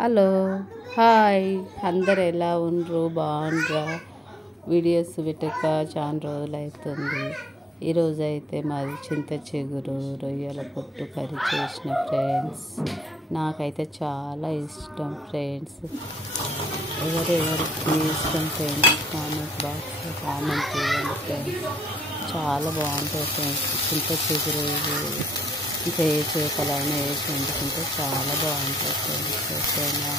Hello hi అందరు ఎలా ఉండ్రు బాగుండ్రా videos పెట్టక చాలా రోజులు అవుతుంది. ఈరోజు అయితే మాది చింత చిగురు రొయ్యల పొట్టు కర్రీ చేసిన ఫ్రెండ్స్. నాకైతే చాలా ఇష్టం ఫ్రెండ్స్. ఎవరెవరికి ఇష్టం ఫ్రెండ్స్ కామెంట్ బాక్స్లో కామెంట్ చేయండి ఫ్రెండ్స్. చాలా బాగుంటుంది ఫ్రెండ్స్. చింత చిగురు ఇంకా ఏ చేపలైనా వేసి వండుకుంటే చాలా బాగుంటుంది ఫ్రెండ్స్. ఓకేనా